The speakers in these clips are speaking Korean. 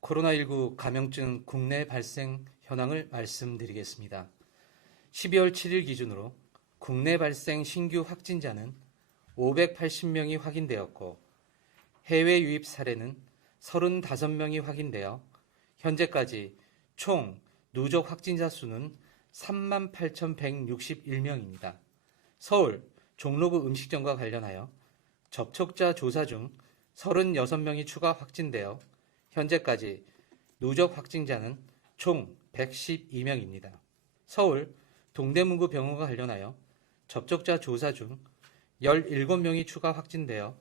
코로나19 감염증 국내 발생 현황을 말씀드리겠습니다. 12월 7일 기준으로 국내 발생 신규 확진자는 580명이 확인되었고 해외 유입 사례는 35명이 확인되어 현재까지 총 누적 확진자 수는 38,161명입니다. 서울 종로구 음식점과 관련하여 접촉자 조사 중 36명이 추가 확진되어 현재까지 누적 확진자는 총 112명입니다. 서울 동대문구 병원과 관련하여 접촉자 조사 중 17명이 추가 확진되어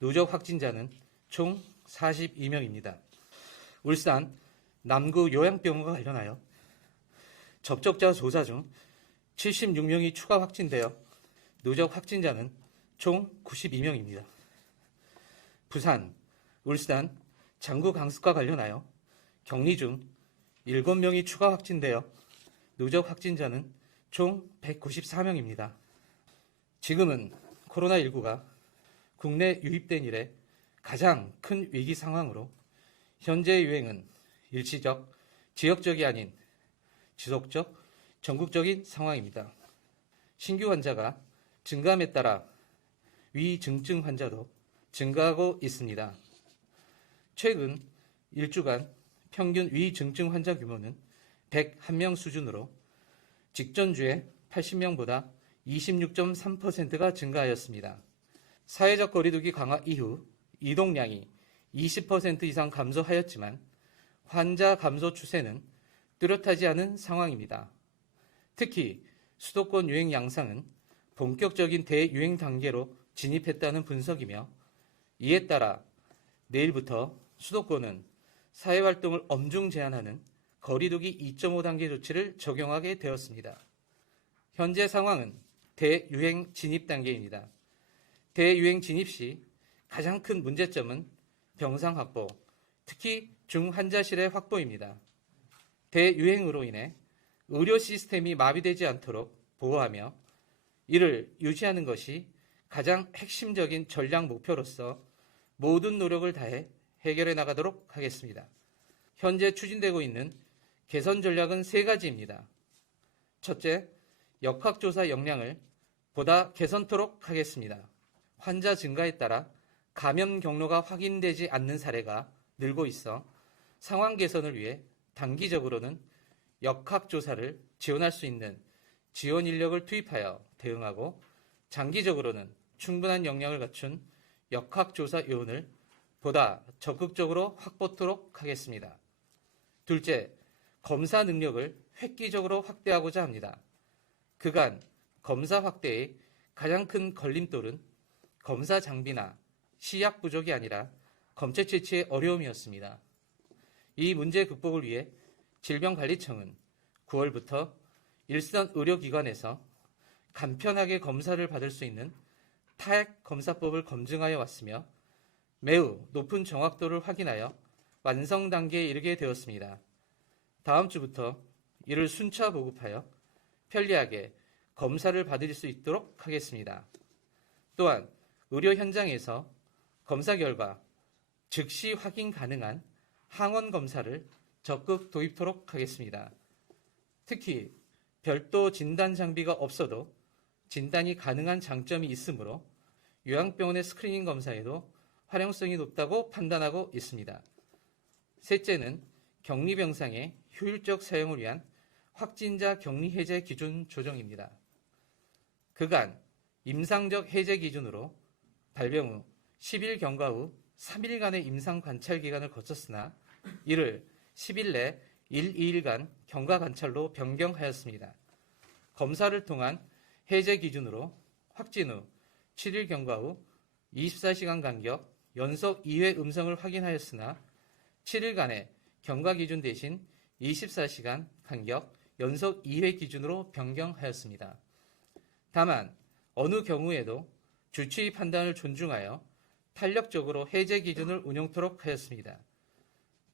누적 확진자는 총 42명입니다. 울산 남구 요양병원과 관련하여 접촉자 조사 중 76명이 추가 확진되어 누적 확진자는 총 92명입니다. 부산, 울산 장구강습과 관련하여 격리 중 7명이 추가 확진되어 누적 확진자는 총 194명입니다. 지금은 코로나19가 국내 유입된 이래 가장 큰 위기 상황으로 현재 유행은 일시적, 지역적이 아닌 지속적, 전국적인 상황입니다. 신규 환자가 증가함에 따라 위중증 환자도 증가하고 있습니다. 최근 1주간 평균 위중증 환자 규모는 101명 수준으로 직전주에 80명보다 26.3%가 증가하였습니다. 사회적 거리두기 강화 이후 이동량이 20% 이상 감소하였지만 환자 감소 추세는 뚜렷하지 않은 상황입니다. 특히 수도권 유행 양상은 본격적인 대유행 단계로 진입했다는 분석이며 이에 따라 내일부터 수도권은 사회활동을 엄중 제한하는 거리두기 2.5단계 조치를 적용하게 되었습니다. 현재 상황은 대유행 진입 단계입니다. 대유행 진입 시 가장 큰 문제점은 병상 확보, 특히 중환자실의 확보입니다. 대유행으로 인해 의료 시스템이 마비되지 않도록 보호하며 이를 유지하는 것이 가장 핵심적인 전략 목표로서 모든 노력을 다해 해결해 나가도록 하겠습니다. 현재 추진되고 있는 개선 전략은 3가지입니다. 첫째, 역학조사 역량을 보다 개선토록 하겠습니다. 환자 증가에 따라 감염 경로가 확인되지 않는 사례가 늘고 있어 상황 개선을 위해 단기적으로는 역학조사를 지원할 수 있는 지원 인력을 투입하여 대응하고 장기적으로는 충분한 역량을 갖춘 역학조사 요원을 보다 적극적으로 확보토록 하겠습니다. 둘째, 검사 능력을 획기적으로 확대하고자 합니다. 그간 검사 확대의 가장 큰 걸림돌은 검사 장비나 시약 부족이 아니라 검체 채취의 어려움이었습니다. 이 문제 극복을 위해 질병관리청은 9월부터 일선 의료기관에서 간편하게 검사를 받을 수 있는 타액 검사법을 검증하여 왔으며 매우 높은 정확도를 확인하여 완성 단계에 이르게 되었습니다. 다음 주부터 이를 순차 보급하여 편리하게 검사를 받을 수 있도록 하겠습니다. 또한 의료 현장에서 검사 결과 즉시 확인 가능한 항원 검사를 적극 도입토록 하겠습니다. 특히 별도 진단 장비가 없어도 진단이 가능한 장점이 있으므로 요양병원의 스크리닝 검사에도 활용성이 높다고 판단하고 있습니다. 셋째는 격리병상의 효율적 사용을 위한 확진자 격리 해제 기준 조정입니다. 그간 임상적 해제 기준으로 발병 후 10일 경과 후 3일간의 임상 관찰 기간을 거쳤으나 이를 10일 내 1, 2일간 경과 관찰로 변경하였습니다. 검사를 통한 해제 기준으로 확진 후 7일 경과 후 24시간 간격 연속 2회 음성을 확인하였으나 7일간의 경과 기준 대신 24시간 간격 연속 2회 기준으로 변경하였습니다. 다만 어느 경우에도 주치의 판단을 존중하여 탄력적으로 해제 기준을 운용토록 하였습니다.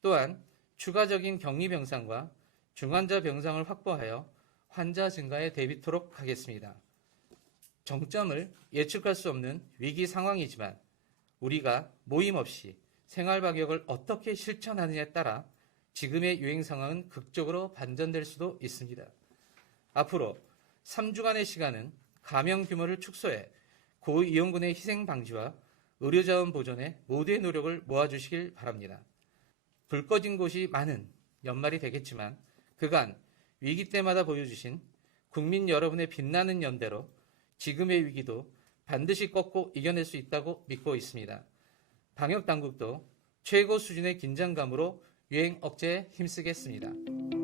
또한 추가적인 격리 병상과 중환자 병상을 확보하여 환자 증가에 대비토록 하겠습니다. 정점을 예측할 수 없는 위기 상황이지만 우리가 모임 없이 생활방역을 어떻게 실천하느냐에 따라 지금의 유행 상황은 극적으로 반전될 수도 있습니다. 앞으로 3주간의 시간은 감염 규모를 축소해 고위험군의 희생 방지와 의료자원 보존에 모두의 노력을 모아주시길 바랍니다. 불 꺼진 곳이 많은 연말이 되겠지만 그간 위기 때마다 보여주신 국민 여러분의 빛나는 연대로 지금의 위기도 반드시 꺾고 이겨낼 수 있다고 믿고 있습니다. 방역당국도 최고 수준의 긴장감으로 유행 억제에 힘쓰겠습니다.